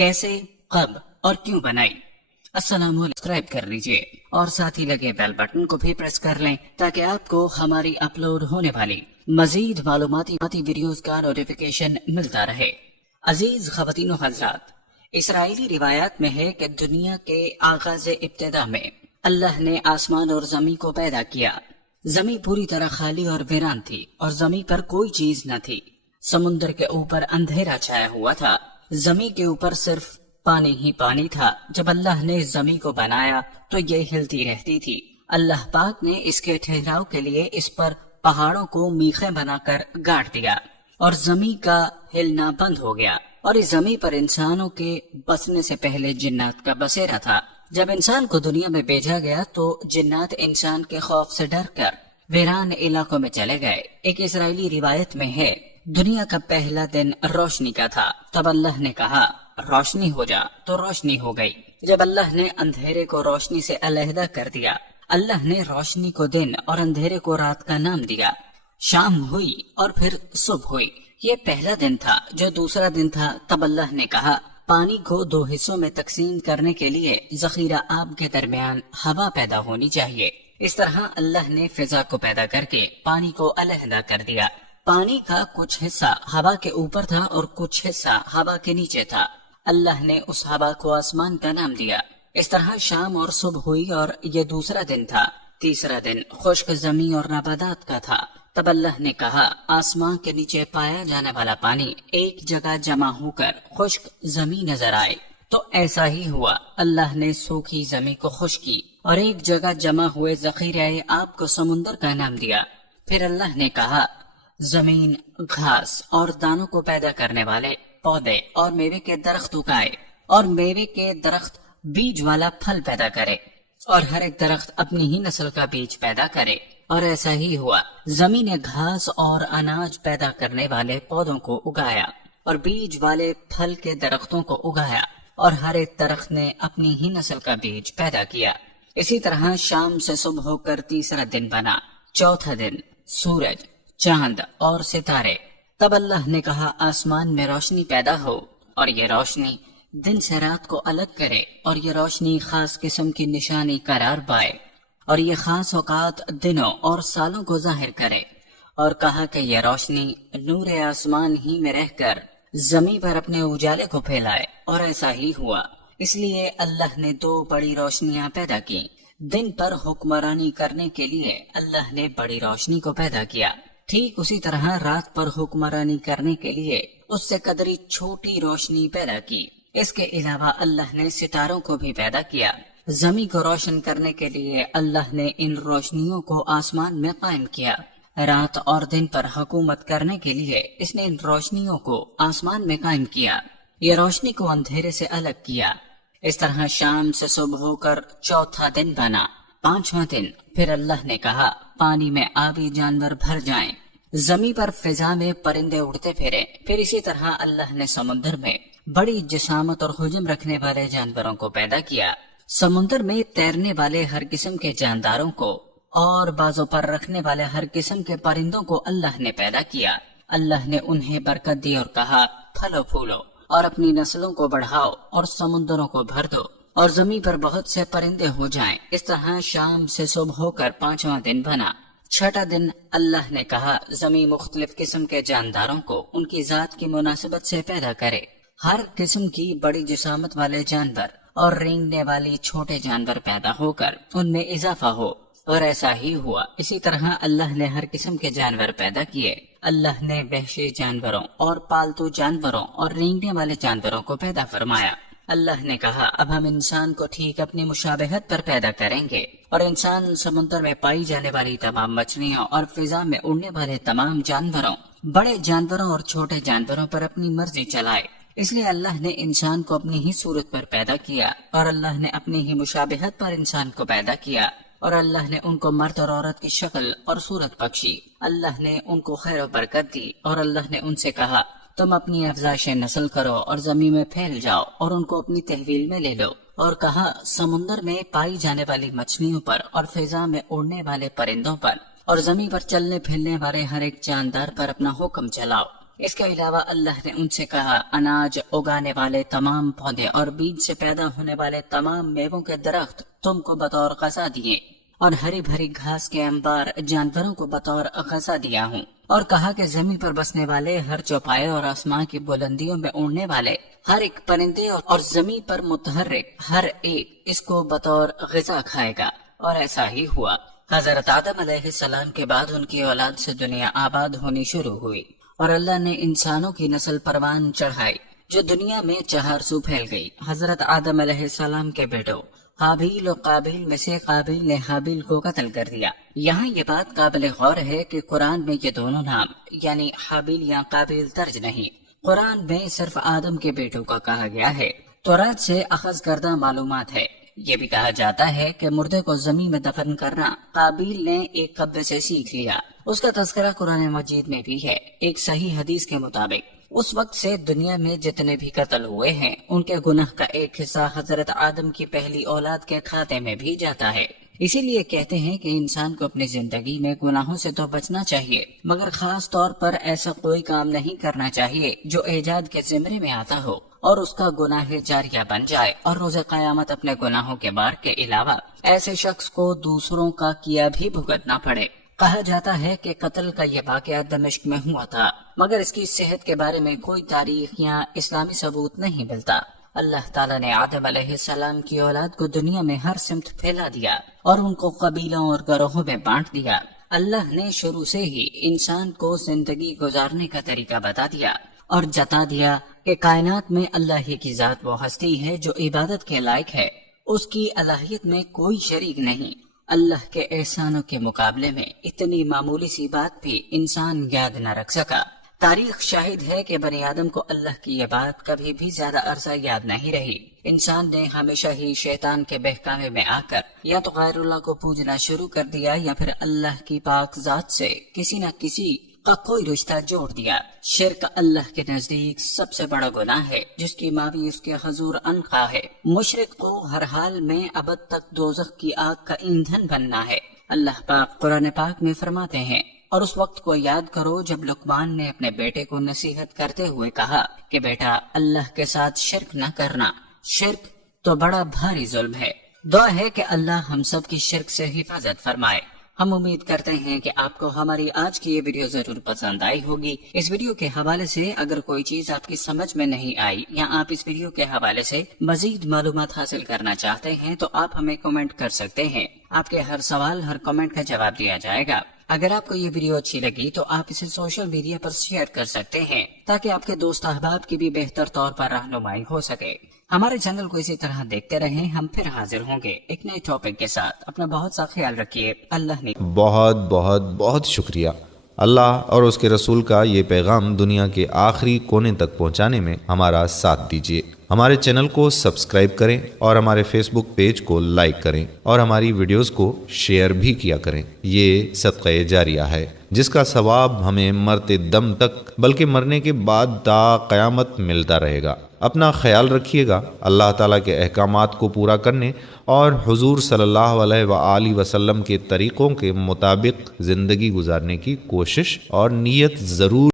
कैसे, कब और क्यों बनाई। अस्सलाम वालेकुम, सब्सक्राइब कर लीजिए और साथ ही लगे बेल बटन को भी प्रेस कर लें ताकि आपको हमारी अपलोड होने वाली मजीद मालूमाती वीडियोस का नोटिफिकेशन मिलता रहे। अजीज ख़वातीन व हज़रात, इसराइली रिवायात में है कि दुनिया के आगाज इब्तिदा में अल्लाह ने आसमान और जमीन को पैदा किया। जमीन पूरी तरह खाली और वीरान थी और जमीन पर कोई चीज न थी। समुद्र के ऊपर अंधेरा छाया हुआ था, जमीन के ऊपर सिर्फ पानी ही पानी था। जब अल्लाह ने जमीन को बनाया तो ये हिलती रहती थी। अल्लाह पाक ने इसके ठहराव के लिए इस पर पहाड़ों को मीखे बनाकर गाड़ दिया और जमीन का हिलना बंद हो गया। और इस जमीन पर इंसानों के बसने से पहले जिन्नात का बसेरा था। जब इंसान को दुनिया में भेजा गया तो जिन्नात इंसान के खौफ से डर कर वीरान इलाकों में चले गए। एक इजरायली रिवायत में है, दुनिया का पहला दिन रोशनी का था। तब अल्लाह ने कहा रोशनी हो जा, तो रोशनी हो गई। जब अल्लाह ने अंधेरे को रोशनी से अलहदा कर दिया, अल्लाह ने रोशनी को दिन और अंधेरे को रात का नाम दिया। शाम हुई और फिर सुबह हुई, ये पहला दिन था। जो दूसरा दिन था तब अल्लाह ने कहा पानी को दो हिस्सों में तकसीम करने के लिए जखीरा आब के दरमियान हवा पैदा होनी चाहिए। इस तरह अल्लाह ने फिजा को पैदा करके पानी को अलहदा कर दिया। पानी का कुछ हिस्सा हवा के ऊपर था और कुछ हिस्सा हवा के नीचे था। अल्लाह ने उस हवा को आसमान का नाम दिया। इस तरह शाम और सुबह हुई और ये दूसरा दिन था। तीसरा दिन खुश्क जमीन और नबादात का था। तब अल्लाह ने कहा आसमान के नीचे पाया जाने वाला पानी एक जगह जमा होकर खुश्क जमीन नजर आए। तो ऐसा ही हुआ। अल्लाह ने सूखी जमीन को खुश्क की और एक जगह जमा हुए जखीरे आब को समुंदर का नाम दिया। फिर अल्लाह ने कहा जमीन घास और दानों को पैदा करने वाले पौधे और मेवे के दरख्त उगाए और मेवे के दरख्त बीज वाला फल पैदा करे और हर एक दरख्त अपनी ही नस्ल का बीज पैदा करे। और ऐसा ही हुआ। जमीन ने घास और अनाज पैदा करने वाले पौधों को उगाया और बीज वाले फल के दरख्तों को उगाया और हर एक दरख्त ने अपनी ही नस्ल का बीज पैदा किया। इसी तरह शाम से सुबह होकर तीसरा दिन बना। चौथा दिन सूरज, चांद और सितारे। तब अल्लाह ने कहा आसमान में रोशनी पैदा हो और ये रोशनी दिन से रात को अलग करे और ये रोशनी खास किस्म की निशानी करार पाए और ये खास औकात दिनों और सालों को जाहिर करे। और कहा कि ये रोशनी नूर आसमान ही में रहकर जमीन पर अपने उजाले को फैलाए। और ऐसा ही हुआ। इसलिए अल्लाह ने दो बड़ी रोशनियां पैदा की। दिन पर हुक्मरानी करने के लिए अल्लाह ने बड़ी रोशनी को पैदा किया। ठीक उसी तरह रात पर हुक्मरानी करने के लिए उससे कदरी छोटी रोशनी पैदा की। इसके अलावा अल्लाह ने सितारों को भी पैदा किया। जमीन को रोशन करने के लिए अल्लाह ने इन रोशनियों को आसमान में कायम किया। रात और दिन पर हुकूमत करने के लिए इसने इन रोशनियों को आसमान में कायम किया। ये रोशनी को अंधेरे से अलग किया। इस तरह शाम से सुबह होकर चौथा दिन बना। पांचवा दिन फिर अल्लाह ने कहा पानी में आबी जानवर भर जाएं, जमीन पर फिजा में परिंदे उड़ते फिरे। फिर इसी तरह अल्लाह ने समुद्र में बड़ी जिसामत और हुजम रखने वाले जानवरों को पैदा किया। समुद्र में तैरने वाले हर किस्म के जानदारों को और बाजों पर रखने वाले हर किस्म के परिंदों को अल्लाह ने पैदा किया। अल्लाह ने उन्हें बरकत दी और कहा फलो फूलो और अपनी नस्लों को बढ़ाओ और समुद्रों को भर दो और जमीन पर बहुत से परिंदे हो जाएं। इस तरह शाम से सुबह होकर पांचवा दिन बना। छठा दिन अल्लाह ने कहा जमीन मुख्तलिफ किस्म के जानदारों को उनकी जात की मुनासिबत से पैदा करे। हर किस्म की बड़ी जिसामत वाले जानवर और रेंगने वाली छोटे जानवर पैदा होकर उनमें इजाफा हो। और ऐसा ही हुआ। इसी तरह अल्लाह ने हर किस्म के जानवर पैदा किए। अल्लाह ने वहशी जानवरों और पालतू जानवरों और रेंगने वाले जानवरों को पैदा फरमाया। अल्लाह ने कहा अब हम इंसान को ठीक अपनी मुशाबहत पर पैदा करेंगे और इंसान समुद्र में पाई जाने वाली तमाम मछलियों और फिजा में उड़ने वाले तमाम जानवरों, बड़े जानवरों और छोटे जानवरों पर अपनी मर्जी चलाए। इसलिए अल्लाह ने इंसान को अपनी ही सूरत पर पैदा किया और अल्लाह ने अपनी ही मुशाबहत पर इंसान को पैदा किया और अल्लाह ने उनको मर्द और औरत की शक्ल और सूरत बख्शी। अल्लाह ने उनको खैर और बरकत दी और अल्लाह ने उनसे कहा तुम अपनी अफजाइश नस्ल करो और जमीन में फैल जाओ और उनको अपनी तहवील में ले लो। और कहा समुद्र में पाई जाने वाली मछलियों पर और फिजा में उड़ने वाले परिंदों पर और जमीन पर चलने फिरने वाले हर एक जानदार पर अपना हुक्म चलाओ। اس کے علاوہ اللہ نے ان سے کہا اناج اگانے والے تمام پودے اور بیج سے پیدا ہونے والے تمام میووں کے درخت تم کو بطور غذا دیے، اور ہری بھری گھاس کے انبار جانوروں کو بطور غذا دیا ہوں، اور کہا کہ زمین پر بسنے والے ہر چوپائے اور آسمان کی بلندیوں میں اڑنے والے ہر ایک پرندے اور زمین پر متحرک ہر ایک اس کو بطور غذا کھائے گا، اور ایسا ہی ہوا۔ حضرت آدم علیہ السلام کے بعد ان کی اولاد سے دنیا آباد ہونی شروع ہوئی، اور اللہ نے انسانوں کی نسل پروان چڑھائی جو دنیا میں چہار سو پھیل گئی۔ حضرت آدم علیہ السلام کے بیٹوں حابیل و قابیل میں سے قابیل نے حابیل کو قتل کر دیا۔ یہاں یہ بات قابل غور ہے کہ قرآن میں یہ دونوں نام یعنی حابیل یا قابیل درج نہیں، قرآن میں صرف آدم کے بیٹوں کا کہا گیا ہے۔ تورات سے اخذ کردہ معلومات ہے۔ یہ بھی کہا جاتا ہے کہ مردے کو زمین میں دفن کرنا قابیل نے ایک قبر سے سیکھ لیا۔ اس کا تذکرہ قرآن مجید میں بھی ہے۔ ایک صحیح حدیث کے مطابق اس وقت سے دنیا میں جتنے بھی قتل ہوئے ہیں ان کے گناہ کا ایک حصہ حضرت آدم کی پہلی اولاد کے کھاتے میں بھی جاتا ہے۔ اسی لیے کہتے ہیں کہ انسان کو اپنی زندگی میں گناہوں سے تو بچنا چاہیے، مگر خاص طور پر ایسا کوئی کام نہیں کرنا چاہیے جو ایجاد کے زمرے میں آتا ہو اور اس کا گناہ جاریہ بن جائے، اور روز قیامت اپنے گناہوں کے بار کے علاوہ ایسے شخص کو دوسروں کا کیا بھی بھگتنا پڑے۔ کہا جاتا ہے کہ قتل کا یہ واقعہ دمشق میں ہوا تھا، مگر اس کی صحت کے بارے میں کوئی تاریخ یا اسلامی ثبوت نہیں ملتا۔ اللہ تعالیٰ نے آدم علیہ السلام کی اولاد کو دنیا میں ہر سمت پھیلا دیا اور ان کو قبیلوں اور گروہوں میں بانٹ دیا۔ اللہ نے شروع سے ہی انسان کو زندگی گزارنے کا طریقہ بتا دیا اور جتا دیا کہ کائنات میں اللہ ہی کی ذات وہ ہستی ہے جو عبادت کے لائق ہے، اس کی الہیت میں کوئی شریک نہیں۔ اللہ کے احسانوں کے مقابلے میں اتنی معمولی سی بات بھی انسان یاد نہ رکھ سکا۔ تاریخ شاہد ہے کہ بنی آدم کو اللہ کی یہ بات کبھی بھی زیادہ عرصہ یاد نہیں رہی۔ انسان نے ہمیشہ ہی شیطان کے بہکاوے میں آ کر یا تو غیر اللہ کو پوجنا شروع کر دیا یا پھر اللہ کی پاک ذات سے کسی نہ کسی کا کوئی رشتہ جوڑ دیا۔ شرک اللہ کے نزدیک سب سے بڑا گناہ ہے جس کی ماوی اس کے حضور انخواہ ہے۔ مشرک کو ہر حال میں ابد تک دوزخ کی آگ کا ایندھن بننا ہے۔ اللہ پاک قرآن پاک میں فرماتے ہیں، اور اس وقت کو یاد کرو جب لقمان نے اپنے بیٹے کو نصیحت کرتے ہوئے کہا کہ بیٹا اللہ کے ساتھ شرک نہ کرنا، شرک تو بڑا بھاری ظلم ہے۔ دعا ہے کہ اللہ ہم سب کی شرک سے حفاظت فرمائے۔ ہم امید کرتے ہیں کہ آپ کو ہماری آج کی یہ ویڈیو ضرور پسند آئی ہوگی۔ اس ویڈیو کے حوالے سے اگر کوئی چیز آپ کی سمجھ میں نہیں آئی یا آپ اس ویڈیو کے حوالے سے مزید معلومات حاصل کرنا چاہتے ہیں تو آپ ہمیں کمنٹ کر سکتے ہیں۔ آپ کے ہر سوال ہر کمنٹ کا جواب دیا جائے گا۔ اگر آپ کو یہ ویڈیو اچھی لگی تو آپ اسے سوشل میڈیا پر شیئر کر سکتے ہیں تاکہ آپ کے دوست احباب کی بھی بہتر طور پر رہنمائی ہو سکے۔ ہمارے چینل کو اسی طرح دیکھتے رہیں۔ ہم پھر حاضر ہوں گے ایک نئے ٹاپک کے ساتھ۔ اپنا بہت سا خیال رکھیے۔ اللہ نے بہت شکریہ۔ اللہ اور اس کے رسول کا یہ پیغام دنیا کے آخری کونے تک پہنچانے میں ہمارا ساتھ دیجیے۔ ہمارے چینل کو سبسکرائب کریں اور ہمارے فیس بک پیج کو لائک کریں اور ہماری ویڈیوز کو شیئر بھی کیا کریں۔ یہ صدقہ جاریہ ہے جس کا ثواب ہمیں مرتے دم تک بلکہ مرنے کے بعد تا قیامت ملتا رہے گا۔ اپنا خیال رکھیے گا۔ اللہ تعالیٰ کے احکامات کو پورا کرنے اور حضور صلی اللہ علیہ وآلہ وسلم کے طریقوں کے مطابق زندگی گزارنے کی کوشش اور نیت ضرور